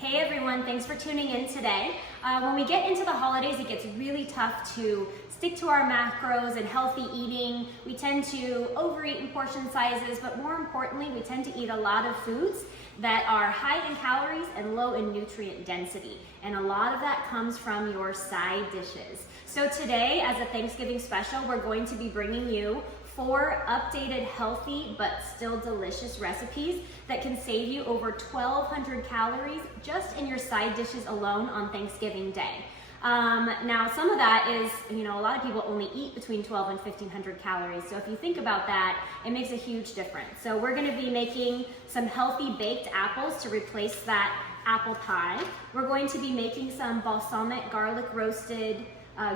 Hey everyone, thanks for tuning in today. When we get into the holidays, it gets really tough to stick to our macros and healthy eating. We tend to overeat in portion sizes, but more importantly, we tend to eat a lot of foods that are high in calories and low in nutrient density. And a lot of that comes from your side dishes. So today, as a Thanksgiving special, we're going to be bringing you 4 updated healthy but still delicious recipes that can save you over 1,200 calories just in your side dishes alone on Thanksgiving Day. Now some of that is, a lot of people only eat between 1,200 and 1,500 calories. So if you think about that, it makes a huge difference. So we're gonna be making some healthy baked apples to replace that apple pie. We're going to be making some balsamic garlic roasted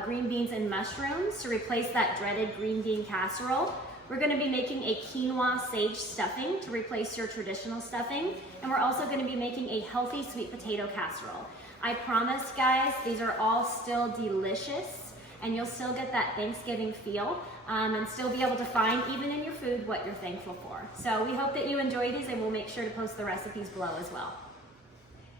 green beans and mushrooms to replace that dreaded green bean casserole. We're going to be making a quinoa sage stuffing to replace your traditional stuffing. And we're also going to be making a healthy sweet potato casserole. I promise, guys, these are all still delicious and you'll still get that Thanksgiving feel and still be able to find, even in your food, what you're thankful for. So we hope that you enjoy these, and we'll make sure to post the recipes below as well.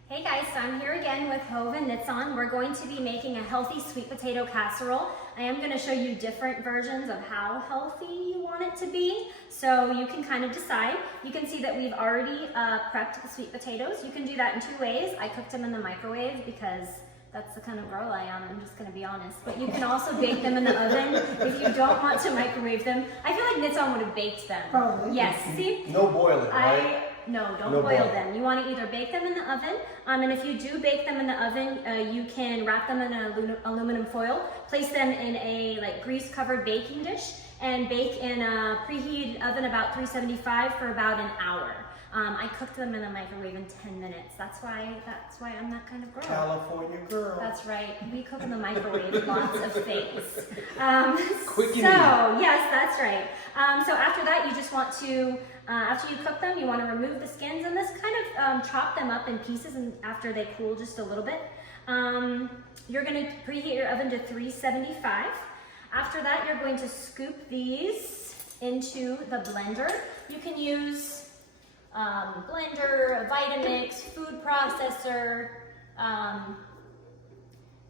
Hey guys, so I'm here again with Hove and Nitsan. We're going to be making a healthy sweet potato casserole. I am going to show you different versions of how healthy you want it to be, so you can kind of decide. You can see that we've already prepped the sweet potatoes. You can do that in 2 ways. I cooked them in the microwave because that's the kind of girl I am, I'm just going to be honest. But you can also bake them in the oven if you don't want to microwave them. I feel like Nitsan would have baked them. Probably. Yes, see? No boiling, right? No, don't No boil boil. them. You want to either bake them in the oven, and if you do bake them in the oven, you can wrap them in aluminum foil, place them in a grease-covered baking dish, and bake in a preheated oven about 375 for about an hour. I cooked them in the microwave in 10 minutes. That's why I'm that kind of girl. California girl. That's right. We cook in the microwave lots of things. Quick and easy. Yes, that's right. So after that, you just want to, after you cook them, you want to remove the skins and this kind of chop them up in pieces, and after they cool just a little bit. You're going to preheat your oven to 375. After that, you're going to scoop these into the blender. You can use blender, a Vitamix, food processor,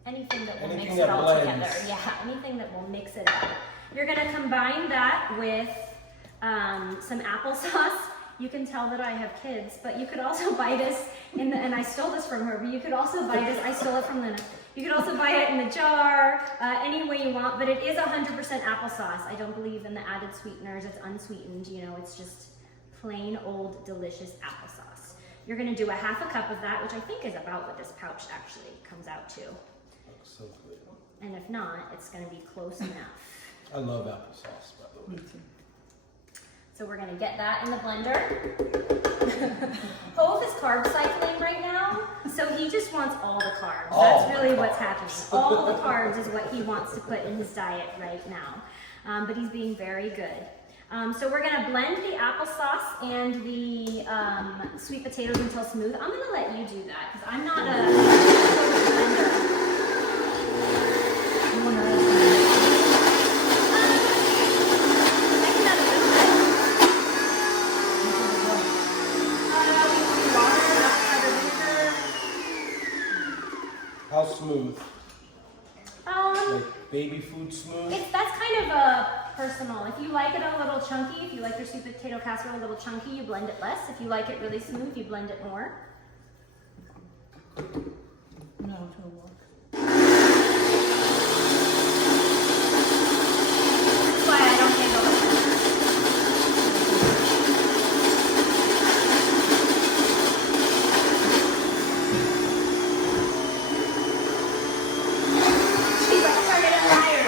anything that will mix it all together. Yeah, anything that will mix it up. You're gonna combine that with some applesauce. You can tell that I have kids, but you could also buy this in the, and I stole this from her, but you could also buy this, I stole it from the, you could also buy it in the jar, any way you want, but it is 100% applesauce. I don't believe in the added sweeteners, it's unsweetened, it's just plain old delicious applesauce. You're gonna do a ½ cup of that, which I think is about what this pouch actually comes out to. Looks so good. And if not, it's gonna be close enough. I love applesauce, by the way. Me too. So we're gonna get that in the blender. Hove is carb cycling right now, so he just wants all the carbs. That's really what's happening. All the carbs is what he wants to put in his diet right now. But he's being very good. So we're gonna blend the applesauce and the sweet potatoes until smooth. I'm gonna let you do that because I'm not a blender. You want to add I can add a little bit. Water, vinegar. How smooth? Like baby food smooth? That's kind of personal. If you like it a little chunky, if you like your sweet potato casserole a little chunky, you blend it less. If you like it really smooth, you blend it more. No, it'll work. That's why I don't handle it. She's like, started a liar.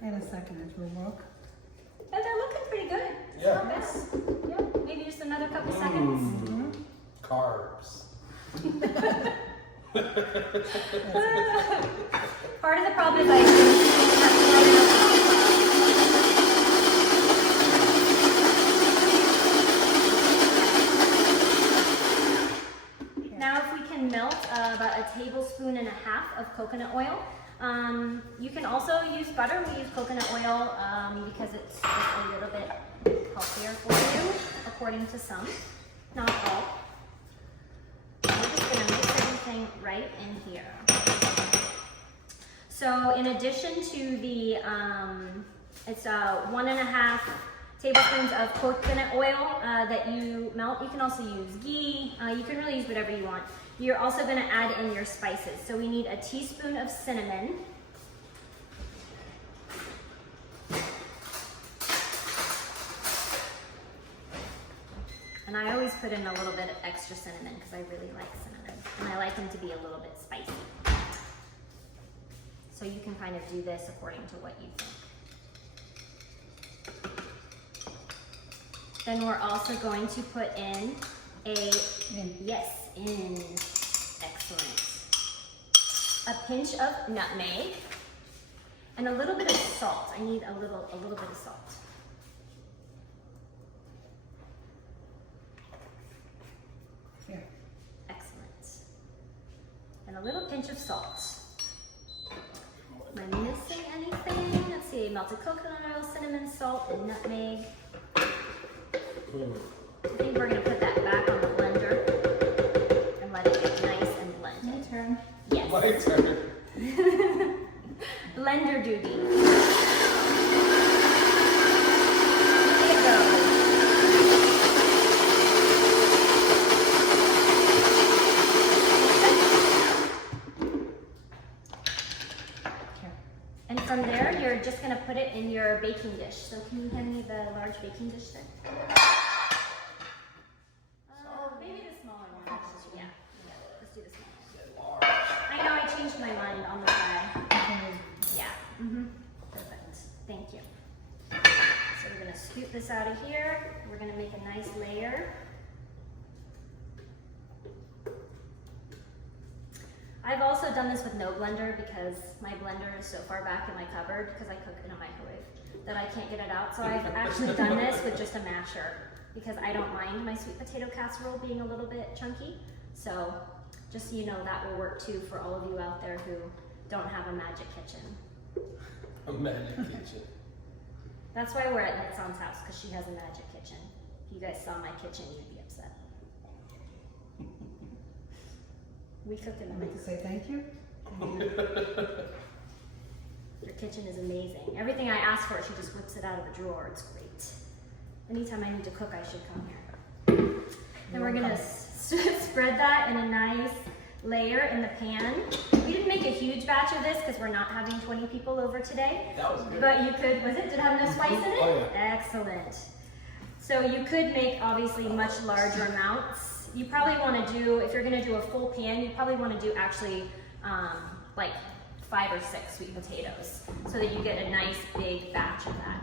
In a second, it will work. And they're looking pretty good. Yeah. Not bad. Yeah, maybe just another couple seconds. Carbs. Part of the problem is I didn't have light enough. Now if we can melt about 1.5 tablespoons of coconut oil. You can also use butter. We use coconut oil because it's just a little bit healthier for you, according to some, not all. everything right in here. So in addition to the, it's 1.5 tablespoons of coconut oil that you melt. You can also use ghee. You can really use whatever you want. You're also going to add in your spices. So we need a teaspoon of cinnamon. And I always put in a little bit of extra cinnamon because I really like cinnamon. And I like them to be a little bit spicy. So you can kind of do this according to what you think. Then we're also going to put in excellent. A pinch of nutmeg and a little bit of salt. I need a little bit of salt. Here. Excellent. And a little pinch of salt. Am I missing anything? Let's see, melted coconut oil, cinnamon, salt, and nutmeg. I think we're gonna put that back on the blender and let it get nice and blended. My turn. Yes. My turn. Blender duty. There you go. And from there, you're just gonna put it in your baking dish. So can you hand me the large baking dish there? Maybe the smaller one. Actually. Yeah, let's do the smaller one. I know I changed my mind on the fly. Yeah, perfect. Thank you. So we're gonna scoop this out of here. We're gonna make a nice layer. I've also done this with no blender because my blender is so far back in my cupboard because I cook in a microwave that I can't get it out. So I've actually done this with just a masher because I don't mind my sweet potato casserole being a little bit chunky. So just so you know, that will work too for all of you out there who don't have a magic kitchen. A magic kitchen. That's why we're at Nitson's house, because she has a magic kitchen. If you guys saw my kitchen, you'd be upset. We cooked in I'd the like to say thank you. Thank you. Your kitchen is amazing. Everything I ask for, she just whips it out of a drawer. It's great. Anytime I need to cook, I should come here. Then we're gonna spread that in a nice layer in the pan. We didn't make a huge batch of this because we're not having 20 people over today. That was good. But you could, did it have no spice in it? Oh, yeah. Excellent. So you could make obviously much larger amounts. You probably want to do, if you're going to do a full pan, you probably want to do actually like 5 or 6 sweet potatoes so that you get a nice big batch of that.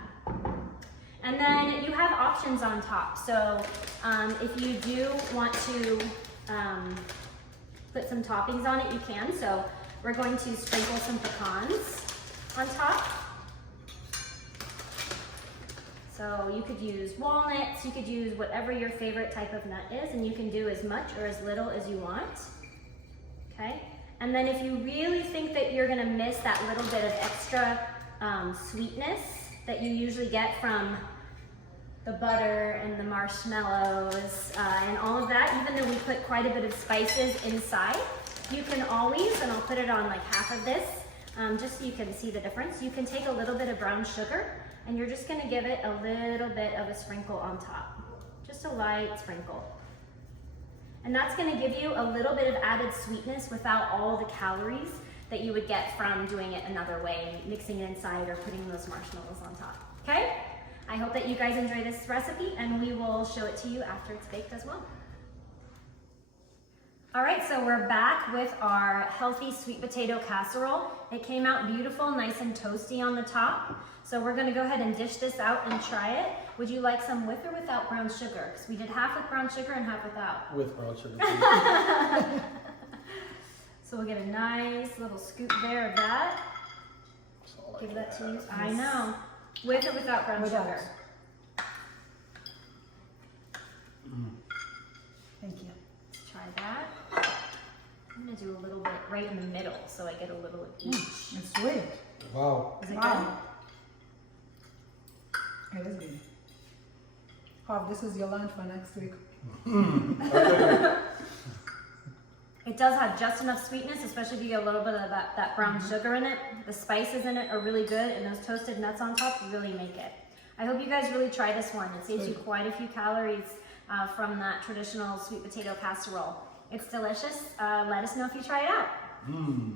And then you have options on top. So if you do want to put some toppings on it, you can. So we're going to sprinkle some pecans on top. So you could use walnuts, you could use whatever your favorite type of nut is, and you can do as much or as little as you want, okay? And then if you really think that you're gonna miss that little bit of extra sweetness that you usually get from the butter and the marshmallows and all of that, even though we put quite a bit of spices inside, you can always, and I'll put it on like half of this, just so you can see the difference, you can take a little bit of brown sugar and you're just gonna give it a little bit of a sprinkle on top. Just a light sprinkle. And that's gonna give you a little bit of added sweetness without all the calories that you would get from doing it another way, mixing it inside or putting those marshmallows on top, okay? I hope that you guys enjoy this recipe and we will show it to you after it's baked as well. All right, so we're back with our healthy sweet potato casserole. It came out beautiful, nice and toasty on the top. So we're gonna go ahead and dish this out and try it. Would you like some with or without brown sugar? Because we did half with brown sugar and half without. With brown sugar. So we'll get a nice little scoop there of that. Give that to you. I know. With or without brown sugar? Thank you. Let's try that. I'm gonna do a little bit right in the middle so I get a little of each. It's sweet. Wow. Is it Wow. It is good. Hope this is your lunch for next week. It's It does have just enough sweetness, especially if you get a little bit of that brown sugar in it. The spices in it are really good, and those toasted nuts on top really make it. I hope you guys really try this one. It saves you quite a few calories from that traditional sweet potato casserole. It's delicious. Let us know if you try it out. Mmm.